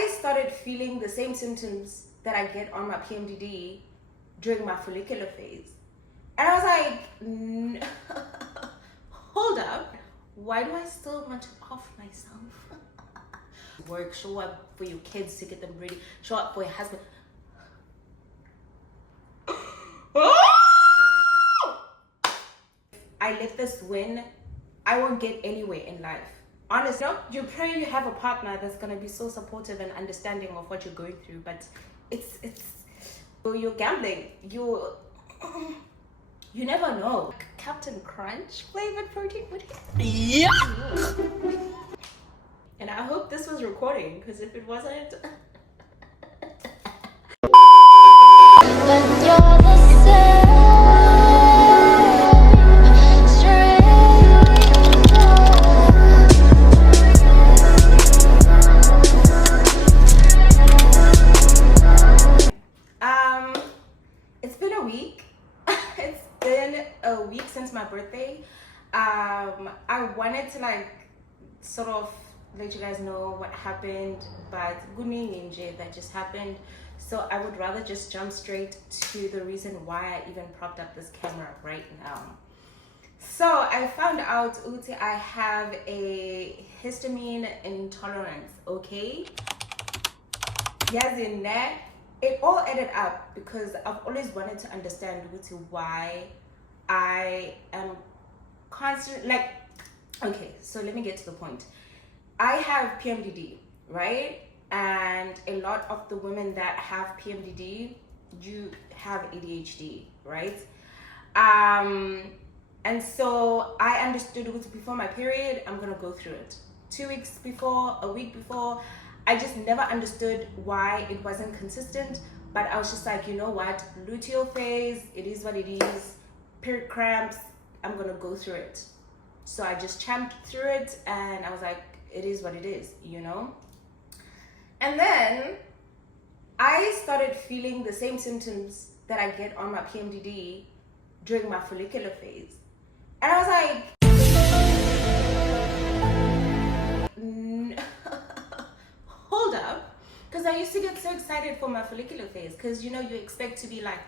I started feeling the same symptoms that I get on my PMDD during my follicular phase. And I was like, hold up, why do I still want to off myself? Work, show up for your kids to get them ready, show up for your husband. I let this win, I won't get anywhere in life. Honestly, you pray you have a partner that's gonna be so supportive and understanding of what you're going through, but you're gambling. You never know. Captain Crunch flavored protein would hit. Yeah. And I hope this was recording, because if it wasn't. It's been a week. It's been a week since my birthday. I wanted to sort of let you guys know what happened, but that just happened. So I would rather just jump straight to the reason why I even propped up this camera right now. So I found out I have a histamine intolerance, okay? Yes, in there. It all added up because I've always wanted to understand why I am constantly okay, so let me get to the point. I have PMDD, right? And a lot of the women that have PMDD, you have ADHD, right? And so I understood before my period, I'm gonna go through it. 2 weeks before, a week before, I just never understood why it wasn't consistent, but I was just like, you know what, luteal phase, it is what it is, period cramps, I'm gonna go through it. So I just champed through it and I was like, it is what it is, you know? And then I started feeling the same symptoms that I get on my PMDD during my follicular phase. And I was like, hold up, because I used to get so excited for my follicular phase, because you expect to be like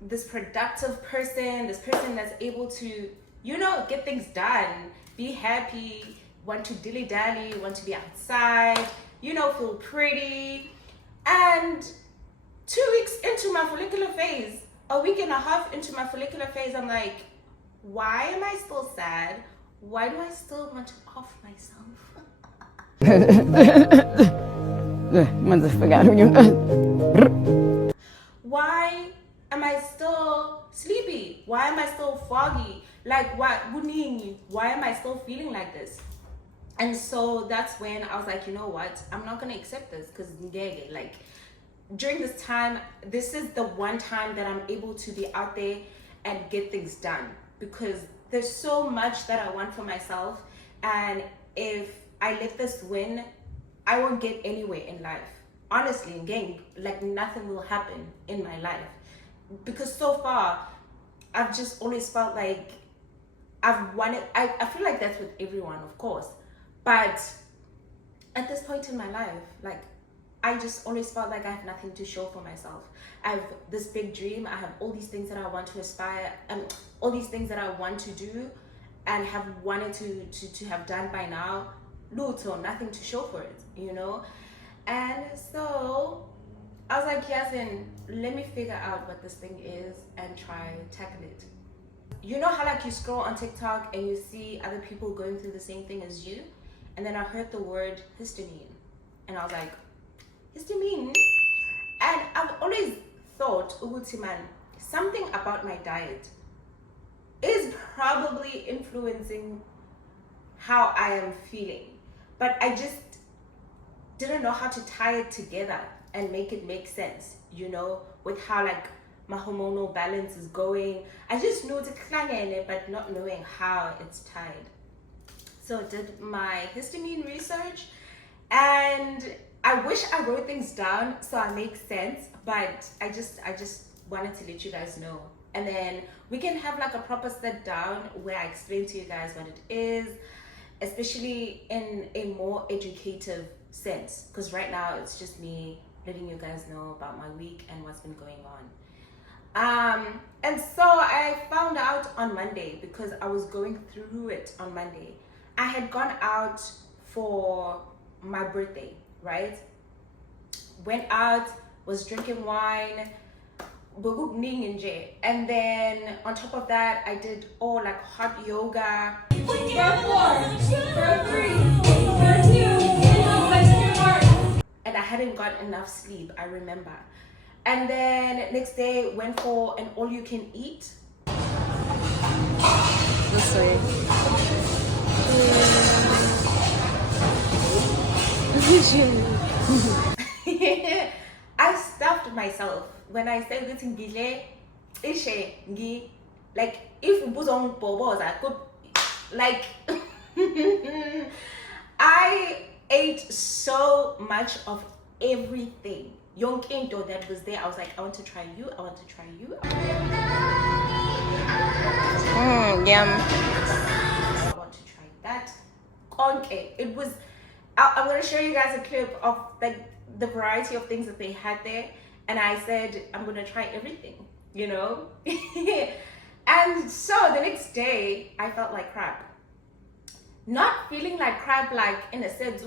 this productive person, this person that's able to get things done, be happy, want to dilly-dally, want to be outside, feel pretty. And 2 weeks into my follicular phase, a week and a half into my follicular phase, I'm like, why am I still sad? Why do I still want to off myself? Why am I still sleepy? Why am I still foggy? Why am I still feeling like this? And so that's when I was like, you know what? I'm not gonna accept this, because during this time, this is the one time that I'm able to be out there and get things done, because there's so much that I want for myself, and if I let this win, I won't get anywhere in life. Honestly, again, nothing will happen in my life, because so far I've just always felt like I feel like that's with everyone, of course, but at this point in my life, I just always felt like I have nothing to show for myself. I have this big dream. I have all these things that I want to aspire, and all these things that I want to do and have wanted to have done by now. Luteal, nothing to show for it, And so I was like, yes, and let me figure out what this thing is and try tackle it. You know how you scroll on TikTok and you see other people going through the same thing as you? And then I heard the word histamine. And I was like, histamine? And I've always thought, something about my diet is probably influencing how I am feeling. But I just didn't know how to tie it together and make it make sense, with how my hormonal balance is going. I just knew it's it, but not knowing how it's tied. So I did my histamine research, and I wish I wrote things down so I make sense, but I just wanted to let you guys know. And then we can have a proper sit down where I explain to you guys what it is, especially in a more educative sense, because right now it's just me letting you guys know about my week and what's been going on. And so I found out on Monday, because I was going through it on Monday. I had gone out for my birthday, right? Went out, was drinking wine, and then on top of that, I did all like hot yoga. And I hadn't gotten enough sleep, I remember. And then next day went for an all-you-can-eat. This way. I stuffed myself. When I said this in Gile, like if buzong bobos, I could like I ate so much of everything. Young Kinto that was there, I was like, I want to try you, I want to try you. Yum. I want to try that. Okay, it was, I'm going to show you guys a clip of like the variety of things that they had there. And I said, I'm going to try everything, you know? And so the next day, I felt like crap. Not feeling like crap, like in a sense,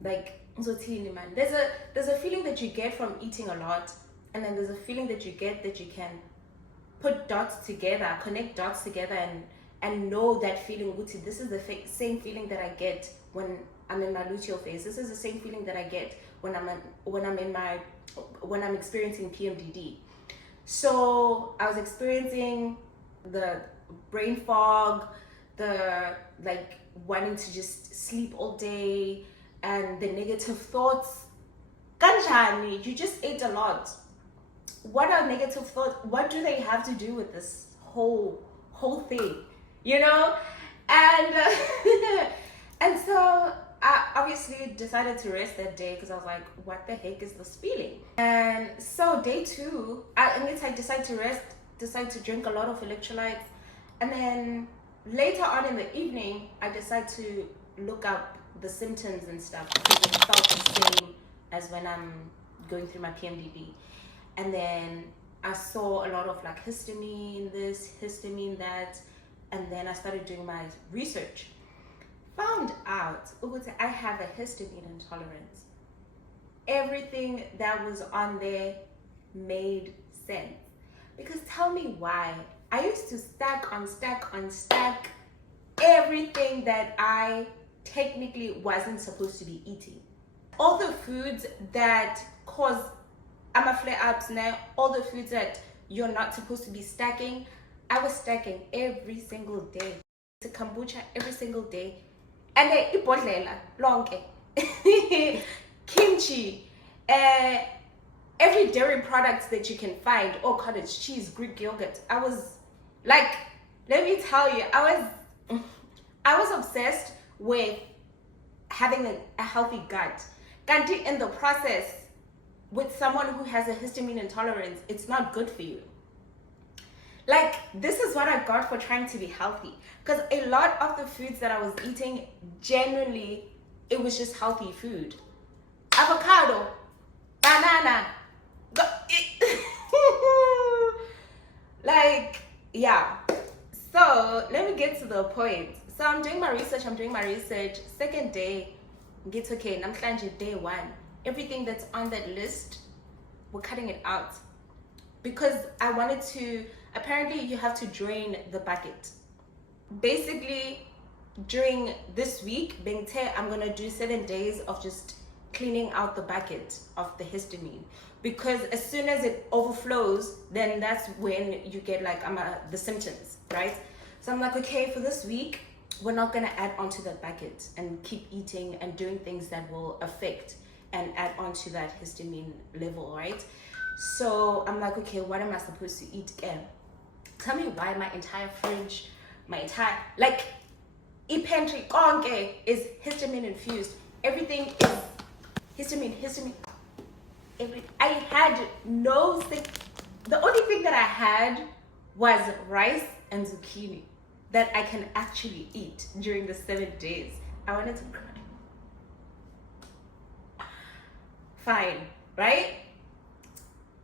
like, there's a feeling that you get from eating a lot, and then there's a feeling that you get that you can put dots together, connect dots together, and know that feeling. This is the same feeling that I get when I'm in my luteal phase. This is the same feeling that I get when I'm experiencing PMDD. So I was experiencing the brain fog, the like wanting to just sleep all day, and the negative thoughts. Kanjani, you just ate a lot. What are negative thoughts? What do they have to do with this whole thing? You know? And and so I obviously decided to rest that day, because I was like, what the heck is this feeling? And so day 2, I decided to rest, decided to drink a lot of electrolytes, and then later on in the evening, I decided to look up the symptoms and stuff, because it felt the same as when I'm going through my PMDD. And then I saw a lot of like histamine this, histamine that, and then I started doing my research. Found out I have a histamine intolerance. Everything that was on there made sense. Because tell me why. I used to stack on stack on stack everything that I technically wasn't supposed to be eating. All the foods that cause flare-ups now, all the foods that you're not supposed to be stacking, I was stacking every single day. The kombucha every single day. And then ibhodlela lonke. Kimchi, every dairy products that you can find, or cottage cheese, Greek yogurt. I was like, let me tell you, I was obsessed with having a healthy gut. Kanti, in the process, with someone who has a histamine intolerance, it's not good for you. Like, this is what I got for trying to be healthy. Because a lot of the foods that I was eating, genuinely, it was just healthy food. Avocado, banana, like, yeah. So let me get to the point. So I'm doing my research. Second day, get okay. Namhlanje day 1. Everything that's on that list, we're cutting it out, because I wanted to. Apparently, you have to drain the bucket. Basically, during this week, I'm gonna do 7 days of just cleaning out the bucket of the histamine, because as soon as it overflows, then that's when you get like the symptoms, right? So I'm like, okay, for this week, we're not gonna add onto that bucket and keep eating and doing things that will affect and add onto that histamine level, right? So I'm like, okay, what am I supposed to eat again? Tell me why my entire fridge, like, pantry konke is histamine infused. Everything is histamine. I had no sick. The only thing that I had was rice and zucchini that I can actually eat during the 7 days. I wanted to cry. fine, right?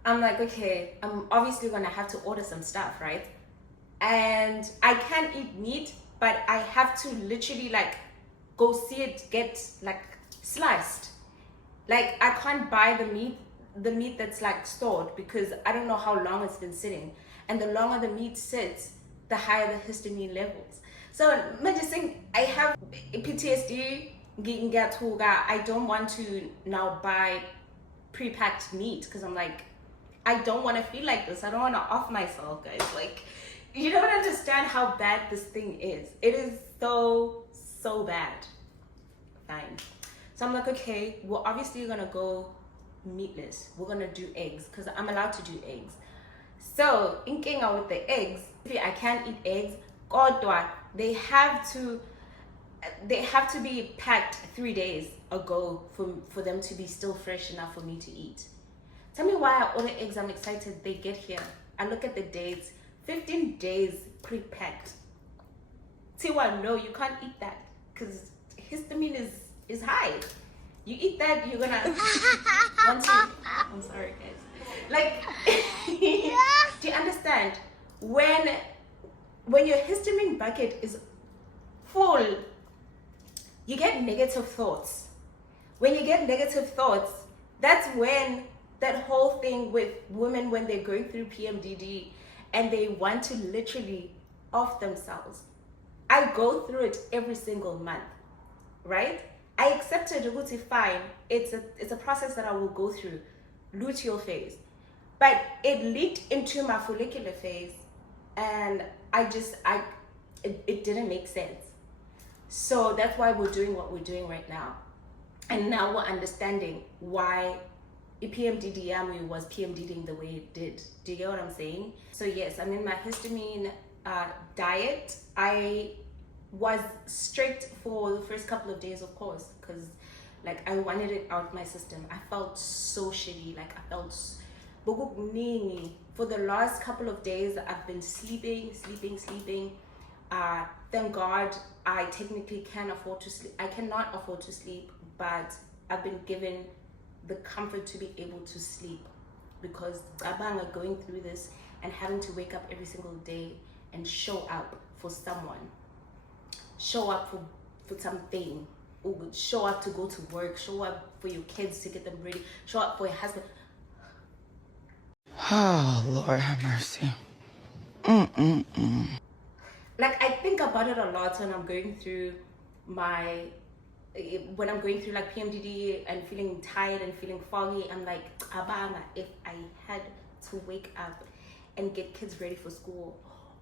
I'm like, okay, I'm obviously gonna have to order some stuff, right? And I can't eat meat, but I have to literally like go see it get like sliced. Like I can't buy the meat that's like stored, because I don't know how long it's been sitting. And the longer the meat sits, the higher the histamine levels. So I'm just saying, I have PTSD. I don't want to now buy pre-packed meat, because I'm like, I don't want to feel like this. I don't want to off myself, guys. Like, you don't understand how bad this thing is. It is so bad. Fine. So I'm like, okay, we're obviously gonna go meatless. We're gonna do eggs, because I'm allowed to do eggs. So inkinga with the eggs, I can't eat eggs. Kodwa, they have to be packed 3 days ago for them to be still fresh enough for me to eat. Tell me why I order eggs. I'm excited they get here. I look at the dates, 15 days pre-packed. Tiwa, no, you can't eat that, because histamine is high. You eat that, you're gonna want to. I'm sorry, guys. Like, do you understand? When your histamine bucket is full, you get negative thoughts. When you get negative thoughts, that's when that whole thing with women when they're going through PMDD and they want to literally off themselves. I go through it every single month, right? I accepted Uguti fine. It's a process that I will go through, luteal phase. But it leaked into my follicular phase, and it didn't make sense. So that's why we're doing what we're doing right now. And now we're understanding why PMDD was PMDDing the way it did. Do you get what I'm saying? So yes, I'm in my histamine diet. I was strict for the first couple of days, of course, because like I wanted it out of my system. I felt so shitty. Like I felt for the last couple of days. I've been sleeping. Thank God I technically can afford to sleep. I cannot afford to sleep, but I've been given the comfort to be able to sleep, because Abang are going through this and having to wake up every single day and show up for someone, show up for something, or show up to go to work, show up for your kids to get them ready, show up for your husband. Oh, Lord have mercy. Like I think about it a lot when I'm going through like PMDD and feeling tired and feeling foggy. I'm like, Abanga, if I had to wake up and get kids ready for school,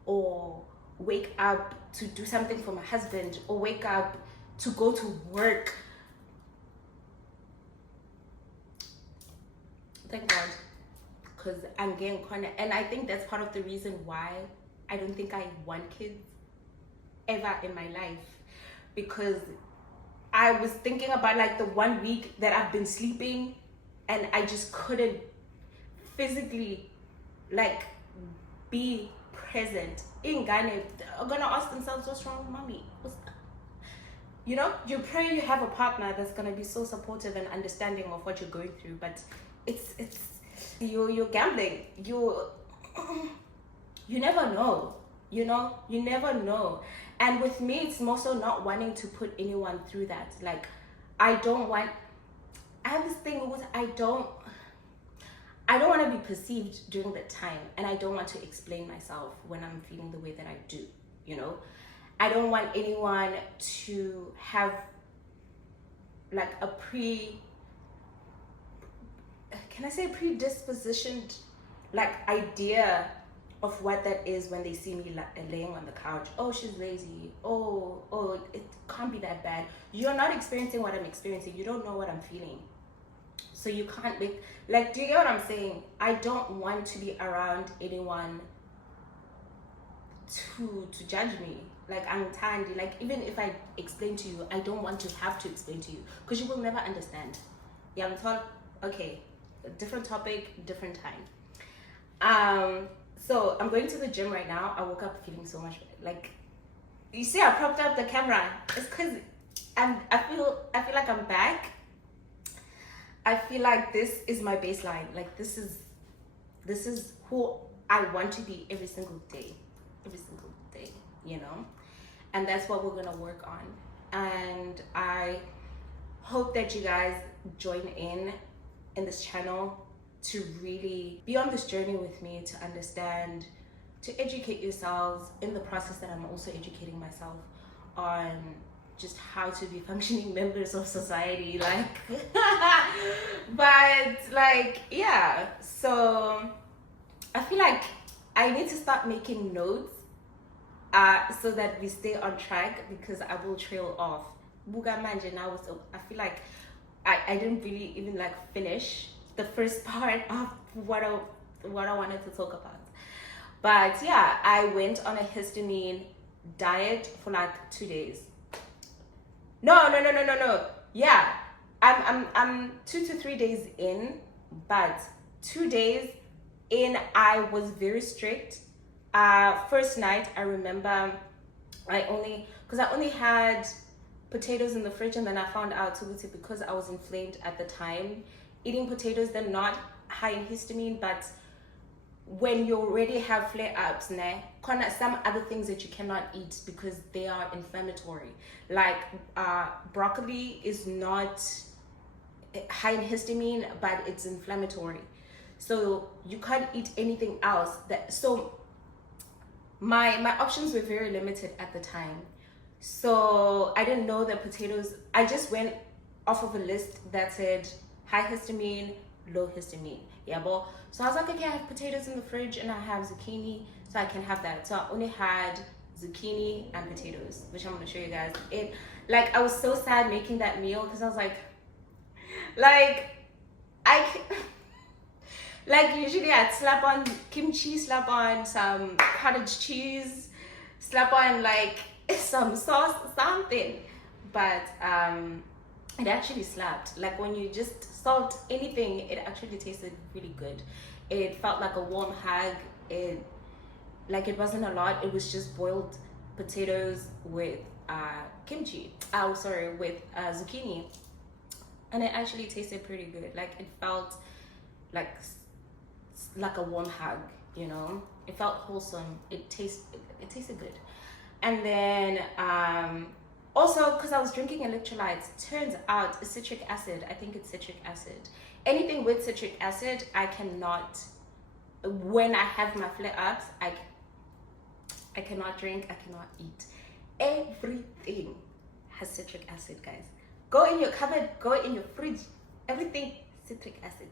or wake up to do something for my husband, or wake up to go to work. Thank God, because I'm getting corner. And I think that's part of the reason why I don't think I want kids ever in my life, because I was thinking about like the 1 week that I've been sleeping, and I just couldn't physically like be present. Ingane are gonna ask themselves, what's wrong with mommy? You know, you pray you have a partner that's gonna be so supportive and understanding of what you're going through, but it's you're gambling. You never know. You know, you never know. And with me, it's more so not wanting to put anyone through that. Like, I have this thing with, I don't want to be perceived during that time, and I don't want to explain myself when I'm feeling the way that I do, you know? I don't want anyone to have like a predispositioned like idea of what that is when they see me laying on the couch. Oh, she's lazy. Oh, it can't be that bad. You're not experiencing what I'm experiencing. You don't know what I'm feeling. So you can't make, like, do you get what I'm saying? I don't want to be around anyone to judge me. Like, I'm Tandy. Like, even if I explain to you, I don't want to have to explain to you, because you will never understand. Yeah, I'm thought, okay, a different topic, different time. So I'm going to the gym right now. I woke up feeling so much like, you see, I propped up the camera. It's because I feel like I'm back. I feel like this is my baseline. Like this is who I want to be every single day, you know. And that's what we're gonna work on. And I hope that you guys join in this channel to really be on this journey with me, to understand, to educate yourselves in the process that I'm also educating myself on just how to be functioning members of society, like but like, yeah. So I feel like I need to start making notes so that we stay on track, because I will trail off. Buga manje now, so I feel like I didn't really even like finish the first part of what I wanted to talk about. But yeah, I went on a histamine diet for like 2 days. No. Yeah, I'm 2 to 3 days in, but 2 days in I was very strict. First night I remember I only had potatoes in the fridge, and then I found out because I was inflamed at the time, eating potatoes, they're not high in histamine, but when you already have flare-ups, some other things that you cannot eat because they are inflammatory. Like broccoli is not high in histamine, but it's inflammatory. So you can't eat anything else. So my options were very limited at the time. So I didn't know that potatoes, I just went off of a list that said high histamine, low histamine. Yeah, but so I was like, okay, I have potatoes in the fridge and I have zucchini, so I can have that. So I only had zucchini and potatoes, which I'm gonna show you guys. It, like, I was so sad making that meal because I was like like usually I'd slap on kimchi, slap on some cottage cheese, slap on like some sauce, something, but it actually slapped. Like when you just salt anything, it actually tasted really good. It felt like a warm hug. It wasn't a lot. It was just boiled potatoes with kimchi. With zucchini, and it actually tasted pretty good. Like it felt like a warm hug, you know. It felt wholesome. It tasted good. And then also, because I was drinking electrolytes, turns out citric acid, I think it's citric acid. Anything with citric acid, I cannot, when I have my flare-ups, I cannot drink, I cannot eat. Everything has citric acid, guys. Go in your cupboard, go in your fridge, everything citric acid.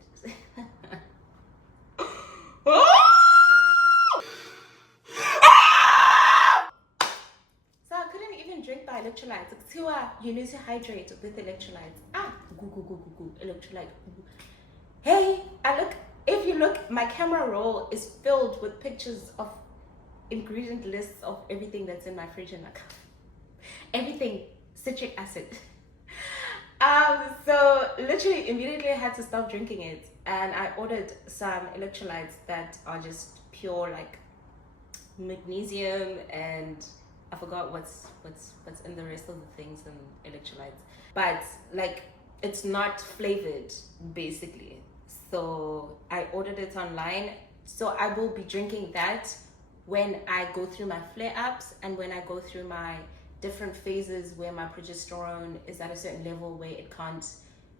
Drink by electrolytes. You need to hydrate with electrolytes. Go electrolyte. Hey, if you look, my camera roll is filled with pictures of ingredient lists of everything that's in my fridge and like everything citric acid. So literally immediately I had to stop drinking it, and I ordered some electrolytes that are just pure like magnesium, and I forgot what's in the rest of the things and electrolytes, but like it's not flavored basically. So I ordered it online. So I will be drinking that when I go through my flare-ups and when I go through my different phases where my progesterone is at a certain level where it can't,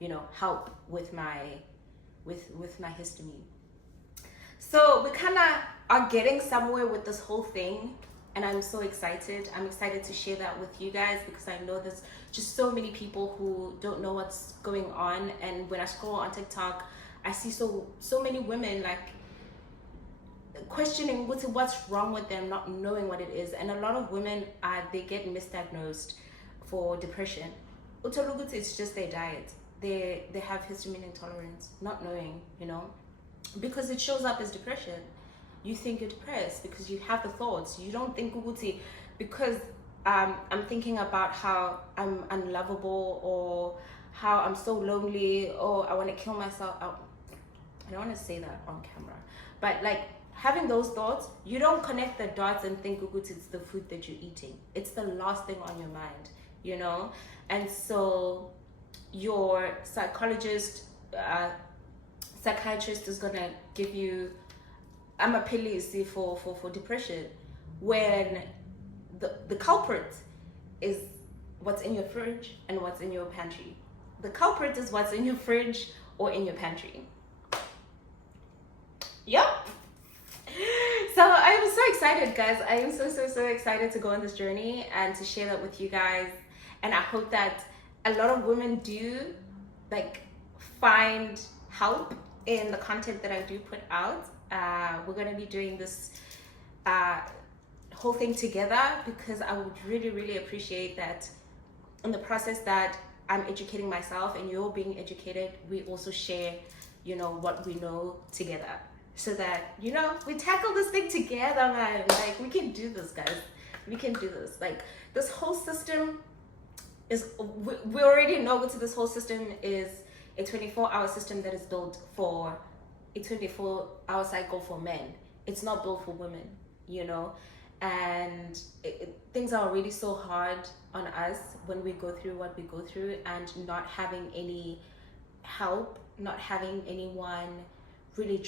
you know, help with my histamine. So we kind of are getting somewhere with this whole thing, and I'm so excited. I'm excited to share that with you guys because I know there's just so many people who don't know what's going on. And when I scroll on TikTok, I see so many women like questioning what's wrong with them, not knowing what it is. And a lot of women they get misdiagnosed for depression. It's just their diet. They have histamine intolerance, not knowing, you know, because it shows up as depression. You think you're depressed because you have the thoughts. You don't think Uguti because I'm thinking about how I'm unlovable or how I'm so lonely or I want to kill myself. I don't want to say that on camera, but like having those thoughts, you don't connect the dots and think Uguti it's the food that you're eating. It's the last thing on your mind, you know? And so your psychologist, psychiatrist is gonna give you amapilisi for depression, when the culprit is what's in your fridge and what's in your pantry. The culprit is what's in your fridge or in your pantry. Yep. So I am so excited, guys. I am so excited to go on this journey and to share that with you guys. And I hope that a lot of women do like find help in the content that I do put out. We're going to be doing this whole thing together, because I would really appreciate that in the process that I'm educating myself and you're being educated, we also share, you know, what we know together, so that, you know, we tackle this thing together, man. Like, we can do this, guys. We can do this. Like, this whole system is, we already know that this whole system is a 24-hour system that is built for a 24-hour cycle for men. It's not built for women, you know. And things are already so hard on us when we go through what we go through, and not having any help, not having anyone really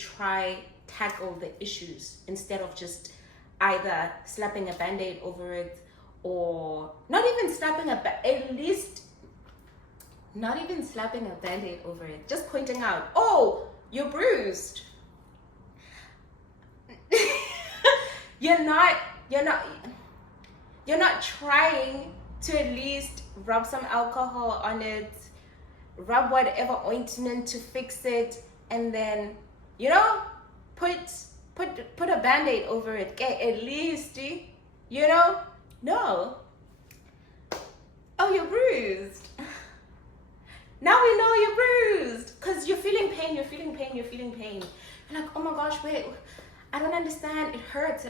tackle the issues, instead of just either slapping a band-aid over it, or not even slapping not even slapping a band-aid over it, just pointing out, oh, you're bruised. You're not trying to at least rub some alcohol on it, rub whatever ointment to fix it, and then, you know, put a band-aid over it. Okay, at least, you know? No. Oh, you're bruised. Now we know you're bruised, because you're feeling pain. You're like, oh my gosh, wait, I don't understand. It hurts.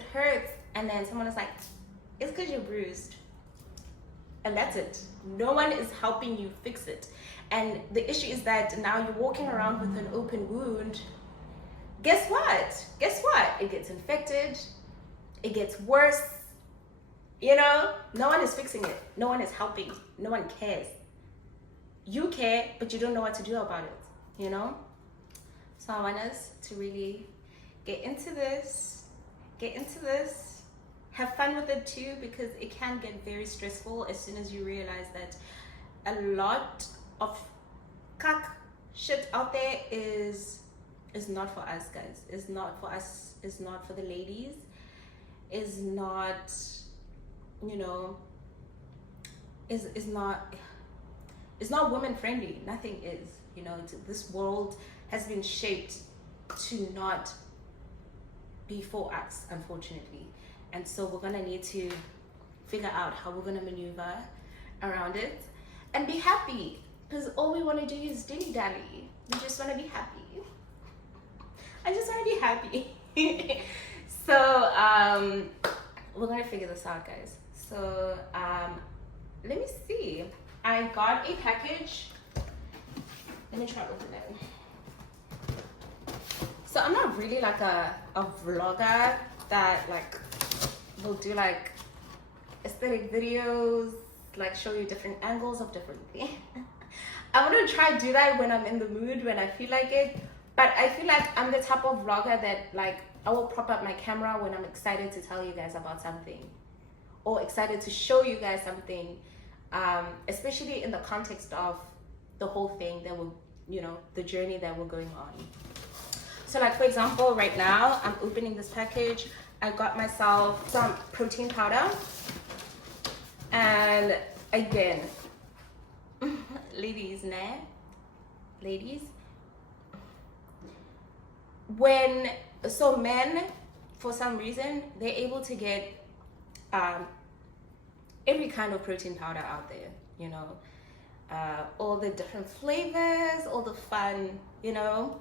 And then someone is like, it's because you're bruised. And that's it. No one is helping you fix it. And the issue is that now you're walking around with an open wound. Guess what? It gets infected. It gets worse. You know, no one is fixing it. No one is helping. No one cares. You care, but you don't know what to do about it, you know? So I want us to really get into this, have fun with it too, because it can get very stressful as soon as you realize that a lot of cuck shit out there is not for us, guys. It's not for us. It's not for the ladies. It's not, you know, it's not women friendly. Nothing is, you know. This world has been shaped to not be for us, unfortunately. And so we're gonna need to figure out how we're gonna maneuver around it and be happy, because all we want to do is dilly dally. We just want to be happy. I just want to be happy. So we're gonna figure this out, guys. So let me see. I got a package. Let me try to open it. So I'm not really like a vlogger that like will do like aesthetic videos, like show you different angles of different things. I'm gonna try to do that when I'm in the mood, when I feel like it. But I feel like I'm the type of vlogger that like I will prop up my camera when I'm excited to tell you guys about something, or excited to show you guys something, especially in the context of the whole thing that we're, you know, the journey that we're going on. So like, for example, right now I'm opening this package. I got myself some protein powder, and again, ladies, men, for some reason, they're able to get every kind of protein powder out there, you know, all the different flavors, all the fun, you know,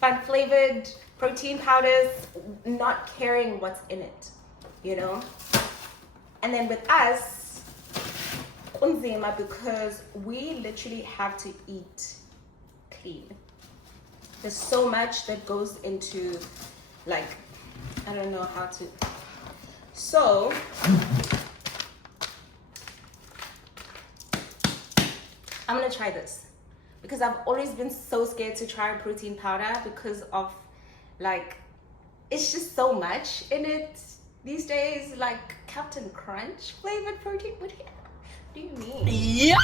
fun flavored protein powders, not caring what's in it, you know. And then with us, unzima, because we literally have to eat clean. There's so much that goes into, like, I don't know how to. So I'm gonna try this. because I've always been so scared to try protein powder because of like, it's just so much in it these days, like Captain Crunch flavored protein. What do you mean? Yeah.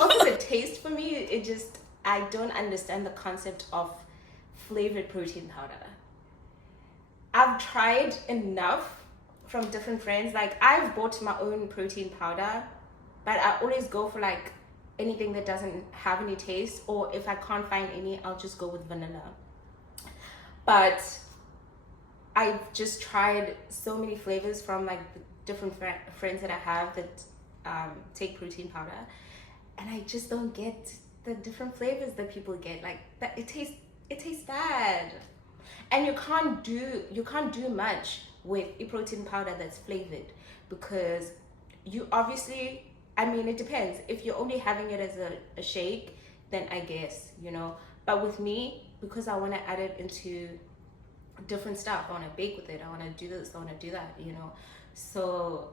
Also the taste for me, it just, I don't understand the concept of flavored protein powder. I've tried enough from different friends. Like I've bought my own protein powder, but I always go for like anything that doesn't have any taste, or if I can't find any, I'll just go with vanilla. But I've just tried so many flavors from like the different friends that I have that take protein powder, and I just don't get the different flavors that people get. Like that, it tastes bad, and you can't do much with a protein powder that's flavored, because you obviously, I mean, it depends. If you're only having it as a shake, then I guess, you know. But with me, because I want to add it into different stuff, I want to bake with it, I want to do this, I want to do that, you know. So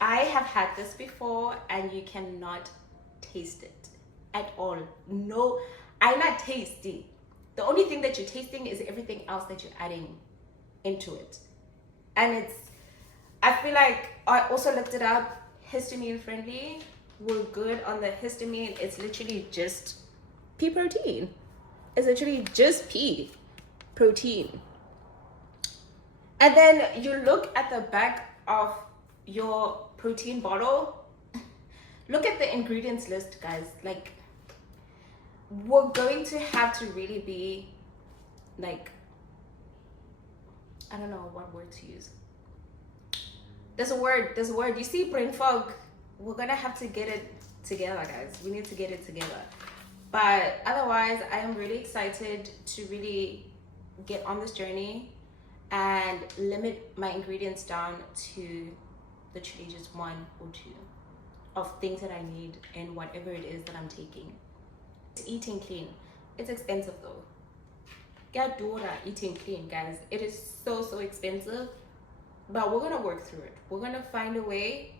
I have had this before, and you cannot taste it at all. No, I'm not tasting. The only thing that you're tasting is everything else that you're adding into it. And I feel like, I also looked it up, histamine friendly. We're good on the histamine. It's literally just pea protein. It's literally just pea protein. And then you look at the back of your protein bottle. Look at the ingredients list, guys. Like, we're going to have to really be like, I don't know what word to use. There's a word. You see brain fog. We're gonna have to get it together, guys. We need to get it together. But otherwise, I am really excited to really get on this journey and limit my ingredients down to literally just 1 or 2 of things that I need in whatever it is that I'm taking. It's eating clean. It's expensive though. Get Dora eating clean, guys. It is so expensive, but we're gonna work through it. We're gonna find a way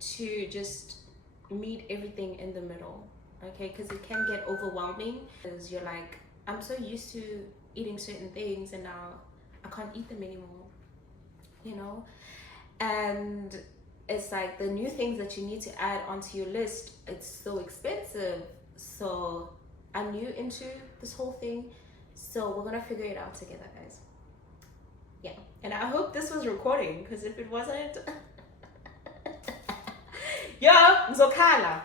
to just meet everything in the middle, okay? Because it can get overwhelming, because you're like, I'm so used to eating certain things, and now I can't eat them anymore, you know? And it's like the new things that you need to add onto your list, it's so expensive. So I'm new into this whole thing, so we're gonna figure it out together, guys. Yeah, and I hope this was recording, because if it wasn't, yeah, Zokala.